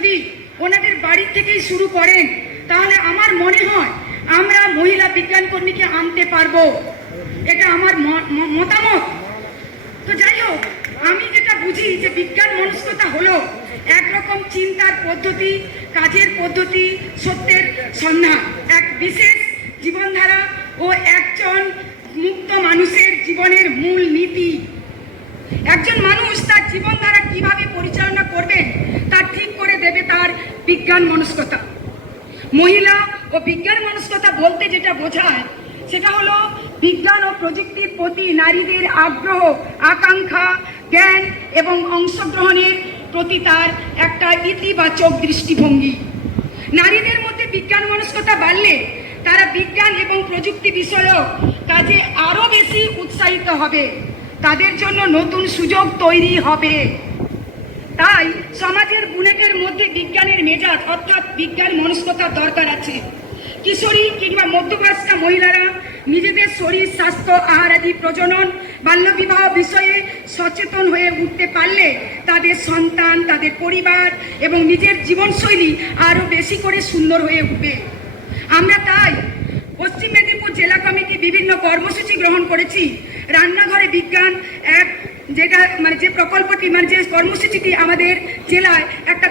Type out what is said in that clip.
যদি ওনাদের বাড়ি থেকেই শুরু করেন তাহলে আমার মনে হয় আমরা মহিলা বিজ্ঞান কর্মীকে আনতে পারবো। এটা আমার মতামত। তো যাই হোক, আমি যেটা বুঝি যে বিজ্ঞান মনস্কতা হলো একরকম চিন্তার পদ্ধতি, কাজের পদ্ধতি, সত্যের সন্ধান, এক বিশেষ জীবনধারা ও একজন মুক্ত মানুষের জীবনের মূল নীতি। একজন মানুষ তার জীবনধারা কিভাবে পরিচালনা করবেন তা ঠিক করে দেবে তার বিজ্ঞান মনস্কতা। মহিলা ও বিজ্ঞান মনস্কতা বলতে যেটা বোঝায় সেটা হলো বিজ্ঞান ও প্রযুক্তির প্রতি নারীদের আগ্রহ, আকাঙ্ক্ষা, জ্ঞান এবং অংশগ্রহণের প্রতি তার একটা ইতিবাচক দৃষ্টিভঙ্গি। নারীদের মধ্যে বিজ্ঞান মনস্কতা বাড়লে তারা বিজ্ঞান এবং প্রযুক্তি বিষয়ক কাজে আরও বেশি উৎসাহিত হবে, তাদের জন্য নতুন সুযোগ তৈরি হবে। তাই সমাজের বুনেটের মধ্যে বিজ্ঞানের মেজাজ অর্থাৎ বিজ্ঞান মনস্কতার দরকার আছে। কিশোরী কিংবা মধ্যবয়স্কা মহিলারা নিজেদের শরীর, স্বাস্থ্য, আহার আদি, প্রজনন, বাল্যবিবাহ বিষয়ে সচেতন হয়ে উঠতে পারলে তাদের সন্তান, তাদের পরিবার এবং নিজের জীবনশৈলী আরও বেশি করে সুন্দর হয়ে উঠবে। আমরা তাই পশ্চিম মেদিনীপুর জেলা কমিটি বিভিন্ন কর্মসূচি গ্রহণ করেছি। রান্নাঘরে বিজ্ঞান যেটা যে প্রকল্পটি যে কর্মসূচিটি আমাদের জেলায় একটা